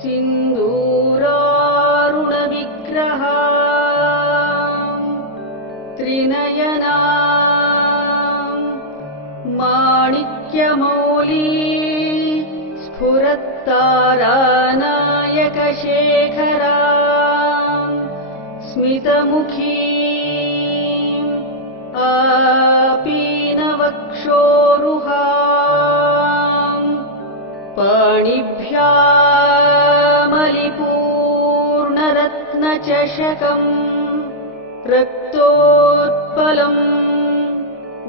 सिन्दूरारुणविग्रहा त्रिनयना माणिक्यमौली स्फुरत्तारानायकशेखरा स्मितमुखी आपीनवक्षोरुहा पाणिभ्यामलिपूर्णरत्नचषकम् रक्तोत्पलम्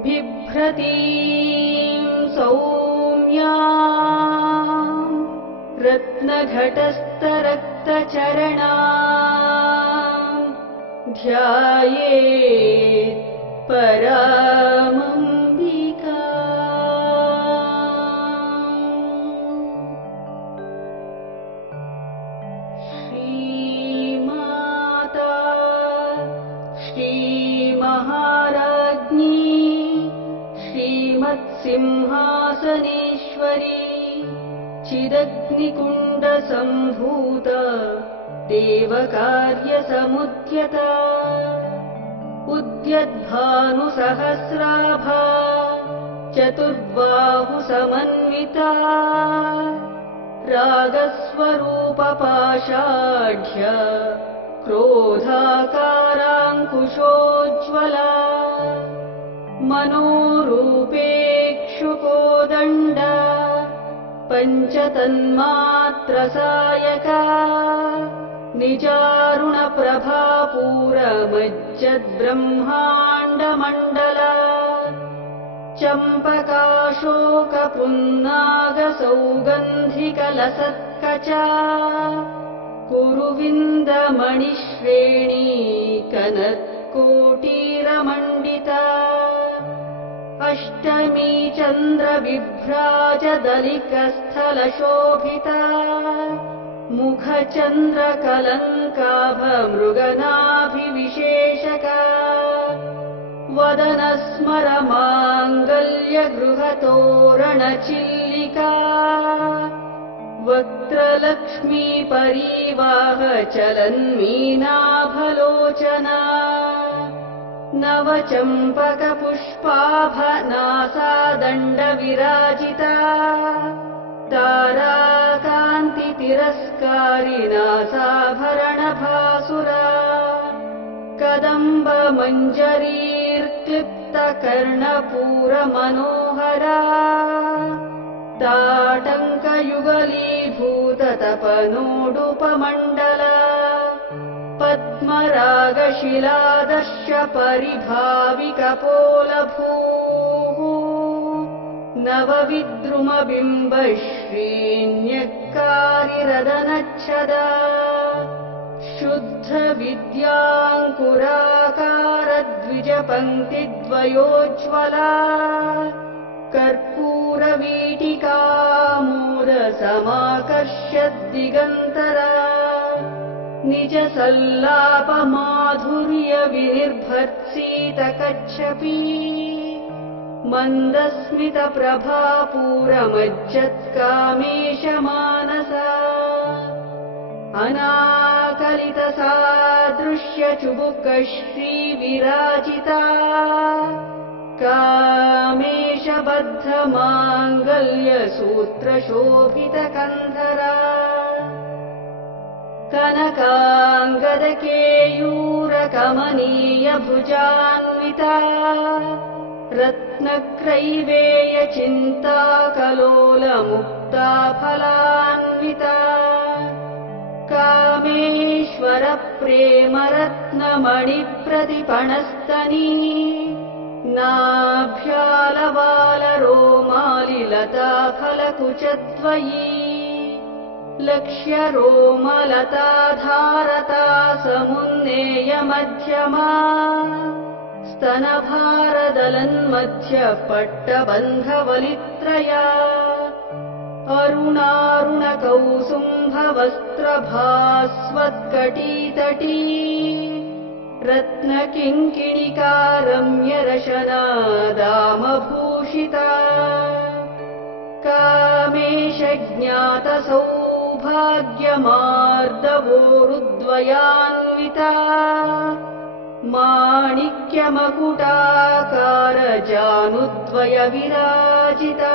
बिभ्रतीं सौम्या रत्नघटस्थरक्तचरणा ध्यायेत् परामम्बिका। श्रीमाता श्रीमहाराज्ञी श्रीमत्सिंहासनेश्वरी चिदग्निकुण्डसम्भूता देवकार्यसमुद्यता उद्यद्भानुसहस्राभा चतुर्बाहुसमन्विता रागस्वरूपपाषाढ्य क्रोधाकाराङ्कुशोज्ज्वला मनोरूपेक्षुकोदण्ड पञ्चतन्मात्रसायका निजारुणप्रभापूरमज्जद्ब्रह्माण्डमण्डला चम्पकाशोकपुन्नागसौगन्धिकलसत्कचा कुरुविन्दमणिश्रेणी कनत्कोटीरमण्डिता अष्टमी चन्द्रविभ्राजदलिकस्थलशोभिता मुखचन्द्रकलङ्काभमृगनाभिविशेषका वदनस्मरमाङ्गल्यगृहतोरणचिल्लिका वक्त्रलक्ष्मीपरीवाहचलन्मीनाभलोचना नवचम्पकपुष्पाभनासादण्डविराजिता ताराकान्तितिरस्कारिनासाभरणभासुरा कदम्बमञ्जरीर्क्लिप्तकर्णपूरमनोहरा ताटङ्कयुगलीभूततपनोडुपमण्डला पद्मरागशिलादर्शपरिभाविकपोलभूः नवविद्रुमबिम्बश्रीन्यक्कारिरदनच्छदा शुद्धविद्याङ्कुराकारद्विजपङ्क्तिद्वयोज्ज्वला कर्पूरवीटिकामूलसमाकर्ष्यद्दिगन्तरा निजसल्लापमाधुर्यविनिर्भर्त्सीतकच्छपी मन्दस्मितप्रभापूरमज्जत्कामेशमानसा अनाकलितसादृश्यचुबुकश्रीविराजिता कामेशबद्धमाङ्गल्यसूत्रशोभितकन्धरा कनकाङ्गदकेयूरकमनीयभुजान्विता रत्नक्रैवेयचिन्ताकलोलमुक्ताफलान्विता कामेश्वरप्रेमरत्नमणिप्रतिपणस्तनी नाभ्यालवालरोमालिलताफलकुचद्वयी लक्ष्यरोमलताधारता समुन्नेयमध्यमा स्तनभारदलन्मध्यपट्टबन्धवलित्रया अरुणारुणकौसुम्भवस्त्रभास्वत्कटीतटी रत्नकिङ्किणिकारम्यरशनादामभूषिता कामेशज्ञातसौभगसुन्दरी सौभाग्यमार्दवोरुद्वयान्विता माणिक्यमकुटाकारजानुद्वयविराजिता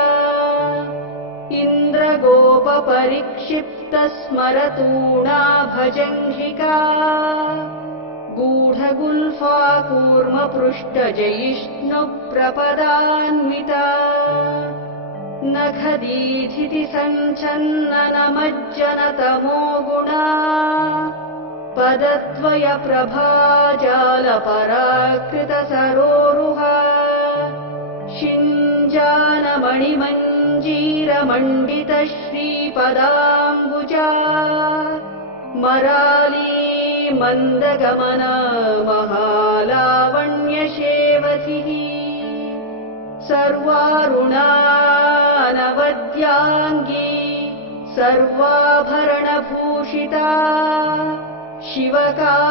इन्द्रगोपपरिक्षिप्तस्मरतूणाभजङ्घिका गूढगुल्फा कूर्मपृष्ठजयिष्णुप्रपदान्विता नखदीधिति सञ्छन्ननमज्जनतमो गुणा पदद्वयप्रभाजालपराकृतसरोरुहा शिञ्जानमणिमञ्जीरमण्डितश्रीपदाम्बुजा मराली मन्दगमना महालावण्यशेवधिः सर्वारुणानवद्याङ्गी सर्वाभरणभूषिता शिवकामेश्वराङ्कस्थ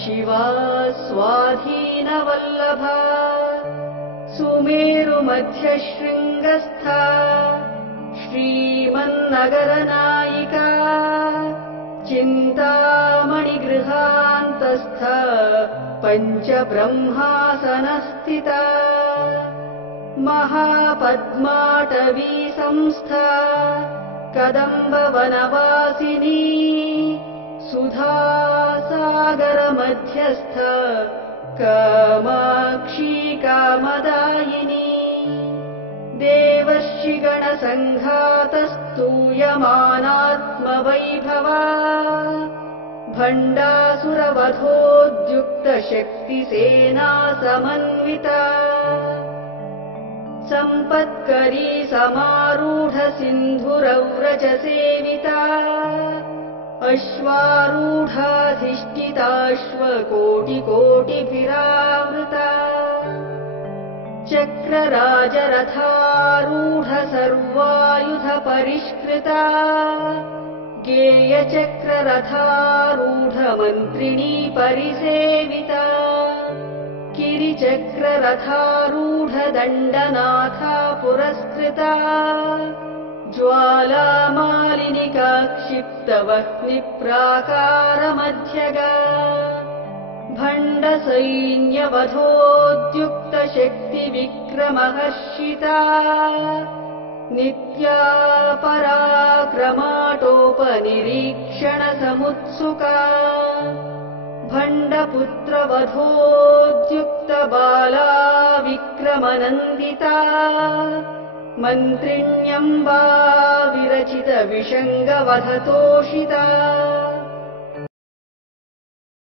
शिवा स्वाधीनवल्लभा सुमेरुमध्यशृङ्गस्था श्रीमन्नगरनायिका चिन्तामणिगृहान्तस्थ पञ्चब्रह्मासनस्थिता महापद्माटवी संस्था कदम्बवनवासिनी सुधासागरमध्यस्थ कामाक्षी कामदायिनी देवर्षिगणसङ्घातस्तूयमानात्मवैभवा भण्डासुरवधोद्युक्तशक्तिसेना समन्विता सम्पत्करी समारूढसिन्धुरव्रजसेविता अश्वारूढाधिष्ठिताश्वकोटिकोटिभिरावृता चक्रराजरथारूढ सर्वायुधपरिष्कृता गेयचक्ररथारूढमन्त्रिणी परिसेविता गिरिचक्ररथारूढदण्डनाथा पुरस्कृता ज्वालामालिनिका क्षिप्तवह्निप्राकारमध्यगा भण्डसैन्यवधोद्युक्तशक्तिविक्रमहर्षिता नित्या पराक्रमाटोपनिरीक्षणसमुत्सुका भण्डपुत्रवधोद्युक्तबाला विक्रमनन्दिता मन्त्रिण्यम्बा विरचितविषङ्गवधतोषिता